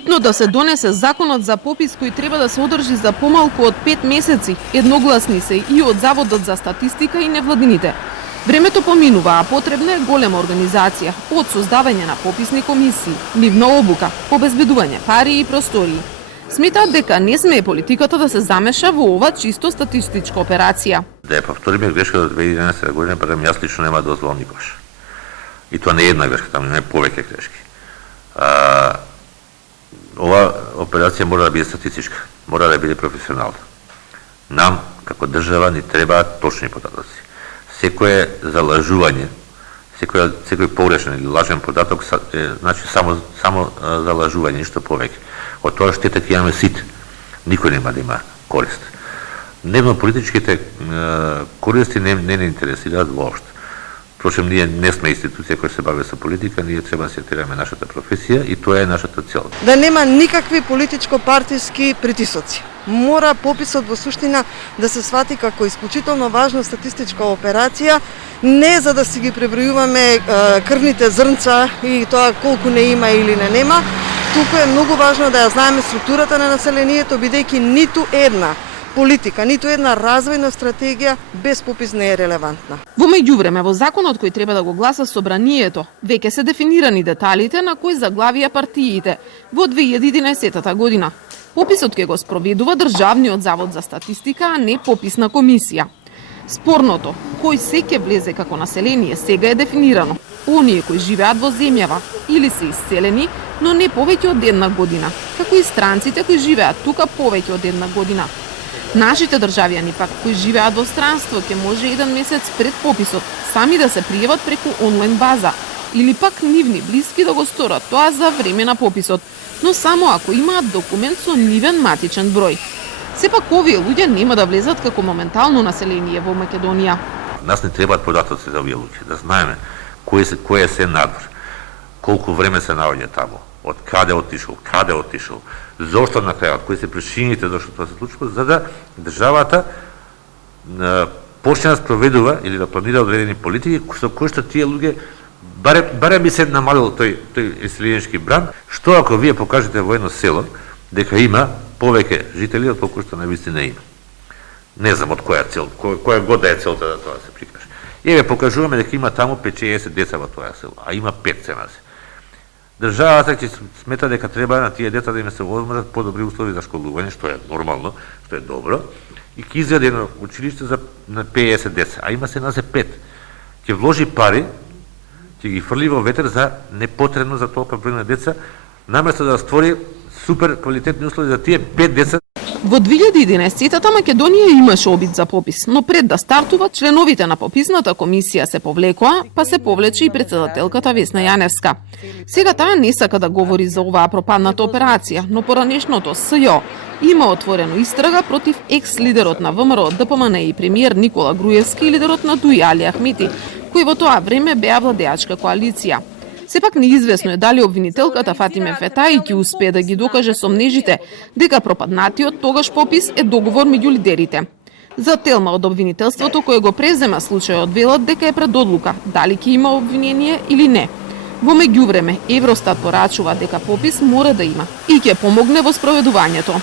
битно да се донесе законот за попис кој треба да се одржи за помалку од 5 месеци. Едногласни се и од Заводот за статистика и невладините. Времето поминува, а потребна е голема организација, од создавање на пописни комисии, нивна обука, обезбедување пари и простории. Сметаат дека не смее политиката да се замеша во ова чисто статистичка операција. Да ја повториме грешка до 2011 година, барем јас лично нема дозвол никош. И тоа не е една грешка, таму не е повеќе грешки. Ова операција мора да биде статистичка, мора да биде професионална. Нам, како држава, ни требаат точни податоци. Секое залажување, секој погрешен или лажен податок значи само залажување, ништо повеќе. Од тоа штета ќе имаме сит. Никој нема да има корист. Дневно-политичките користи не интересираат воопшто. Впрочем, ние не сме институција која се бави со политика, ние треба да се третираме нашата професија и тоа е нашата цел. Да нема никакви политичко-партиски притисоци. Мора пописот во суштина да се свати како исклучително важна статистичка операција, не за да си ги пребројуваме крвните зрнца и тоа колку не има или не нема. Туку е многу важно да ја знаеме структурата на населението, бидејќи ниту една политика, ниту една развојна стратегија без попис не е релевантна. Во меѓувреме, во законот кој треба да го гласа собранието, веќе се дефинирани деталите на кои заглавија партиите во 2011 година. Пописот ќе го спроведува Државниот завод за статистика, а не пописна комисија. Спорното, кој се ќе влезе како население, сега е дефинирано. Оние кои живеат во земјава или се исцелени, но не повеќе од една година, како и странците кои живеат тука повеќе од една година. Нашите државјани пак кои живеат во странство ќе може еден месец пред пописот сами да се пријават преку онлайн база или пак нивни блиски да го сторат тоа за време на пописот, но само ако имаат документ со нивен матичен број. Сепак овие луѓе нема да влезат како моментално население во Македонија. Нас не требаат податоци за овие луѓе, да знаеме кој е се надвор, колку време се наоѓа таму, од каде отишол, зошто на крајот, кои се причините зашто тоа се случува, за да државата почне да спроведува или да планира одредени политики со кои што тие луѓе барем би се намалил тој иселенички бран, што ако вие покажете во едно село дека има повеќе жители од колку што навистина има. Не знам од која цел, која год да е целта да тоа се прикаже. Еве покажуваме дека има таму 5-60 деца во тоа село, а има 5 семаси. Државата ќе смета дека треба на тие деца да им се возможат подобри услови за школување, што е нормално, што е добро, и ќе изгради едно училиште за на 50 деца, а има се на 5. Ќе вложи пари, ќе ги фрли во ветер за непотребно за толку број на деца, наместо да створи супер квалитетни услови за тие 5 деца. Во 2011-та Македонија имаше обид за попис, но пред да стартува, членовите на пописната комисија се повлекоа, па се повлече и претседателката Весна Јаневска. Сега таа не сака да говори за оваа пропадната операција, но поранешното СЈО има отворено истрага против екс-лидерот на ВМРО ДПМН и премиер Никола Груевски и лидерот на ДУИ Али Ахмети, кои во тоа време беа владеачка коалиција. Сепак неизвестно е дали обвинителката Фатиме Фетаи ќе успее да ги докаже сомнежите дека пропаднатиот тогаш попис е договор меѓу лидерите. За Телма од обвинителството кој го презема случајот велат дека е пред одлука дали ќе има обвинение или не. Во меѓувреме Евростат порачува дека попис мора да има и ќе помогне во спроведувањето.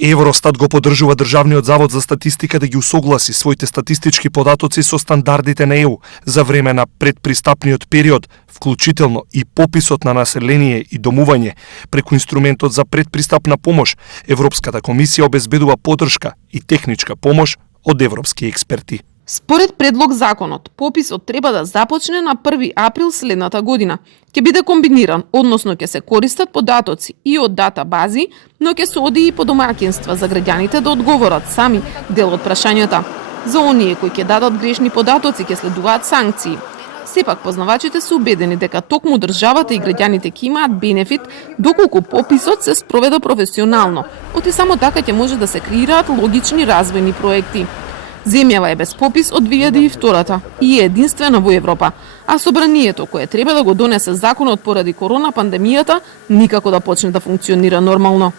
Евростат го поддржува Државниот завод за статистика да ги усогласи своите статистички податоци со стандардите на ЕУ за време на предпристапниот период, вклучително и пописот на население и домување. Преку инструментот за предпристапна помош, Европската комисија обезбедува поддршка и техничка помош од европски експерти. Според предлог законот, пописот треба да започне на 1 април следната година. Ќе биде комбиниран, односно ќе се користат податоци и од дата бази, но ќе се оди и по домаќинства за граѓаните да одговорат сами дел од прашањата. За оние кои ќе дадат грешни податоци ќе следуваат санкции. Сепак познавачите се убедени дека токму државата и граѓаните ќе имаат бенефит доколку пописот се спроведе професионално, оти само така ќе може да се креираат логични развојни проекти. Земјава е без попис од 2002-та и е единствена во Европа, а собранието кое треба да го донесе законот поради корона пандемијата никако да почне да функционира нормално.